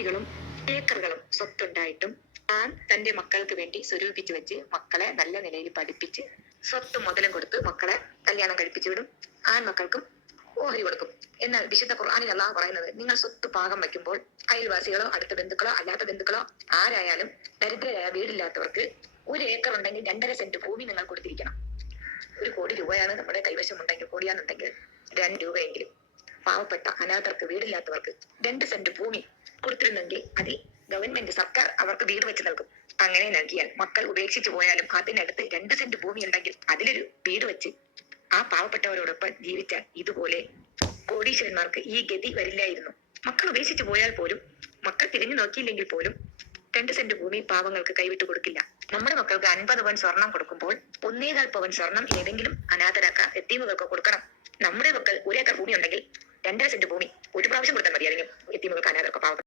കോടികളും ഏക്കറുകളും സ്വത്തുണ്ടായിട്ടും താൻ തന്റെ മക്കൾക്ക് വേണ്ടി സ്വരൂപിച്ചു വെച്ച് മക്കളെ നല്ല നിലയിൽ പഠിപ്പിച്ച് സ്വത്തും മുതലും കൊടുത്ത് മക്കളെ കല്യാണം കഴിപ്പിച്ചു വിടും. ആൺമക്കൾക്കും ഓഹരി കൊടുക്കും. എന്നാൽ വിശുദ്ധ ഖുർആനിൽ അല്ലാഹു പറയുന്നത്, നിങ്ങൾ സ്വത്ത് പാകം വയ്ക്കുമ്പോൾ അയൽവാസികളോ അടുത്ത ബന്ധുക്കളോ അല്ലാത്ത ബന്ധുക്കളോ ആരായാലും ദരിദ്രരായ വീടില്ലാത്തവർക്ക് 1 ഏക്കർ ഉണ്ടെങ്കിൽ 2.5 സെന്റ് ഭൂമി നിങ്ങൾ കൊടുത്തിരിക്കണം. 1 കോടി രൂപയാണ് നമ്മുടെ കൈവശം ഉണ്ടെങ്കിൽ, കോടിയാണെന്നുണ്ടെങ്കിൽ 2 രൂപയെങ്കിലും പാവപ്പെട്ട അനാഥർക്ക് വീടില്ലാത്തവർക്ക് 2 സെന്റ് ഭൂമി കൊടുത്തിരുന്നെങ്കിൽ അതിൽ ഗവൺമെന്റ് സർക്കാർ അവർക്ക് വീട് വെച്ച് നൽകും. അങ്ങനെ നൽകിയാൽ മക്കൾ ഉപേക്ഷിച്ചു പോയാലും അതിനടുത്ത് 2 സെന്റ് ഭൂമി ഉണ്ടെങ്കിൽ അതിലൊരു വീട് വെച്ച് ആ പാവപ്പെട്ടവരോടൊപ്പം ജീവിച്ചാൽ ഇതുപോലെ കോടീശ്വരന്മാർക്ക് ഈ ഗതി വരില്ലായിരുന്നു. മക്കൾ ഉപേക്ഷിച്ചു പോയാൽ പോലും, മക്കൾ തിരിഞ്ഞു നോക്കിയില്ലെങ്കിൽ പോലും 2 സെന്റ് ഭൂമി പാവങ്ങൾക്ക് കൈവിട്ടു കൊടുക്കില്ല. നമ്മുടെ മക്കൾക്ക് 50 പവൻ സ്വർണം കൊടുക്കുമ്പോൾ 1.25 പവൻ സ്വർണം ഏതെങ്കിലും അനാഥരാക്ക എത്തീമുകൾക്ക് കൊടുക്കണം. നമ്മുടെ മക്കൾ 1 ഏക്കർ ഭൂമി ഉണ്ടെങ്കിൽ 2.5 സെന്റ് ഭൂമി ഒരു പ്രാവശ്യം കൊടുത്താൽ മതി. അല്ലെങ്കിൽ എത്തീമുകൾക്ക്, അനാഥർക്ക്, പാവം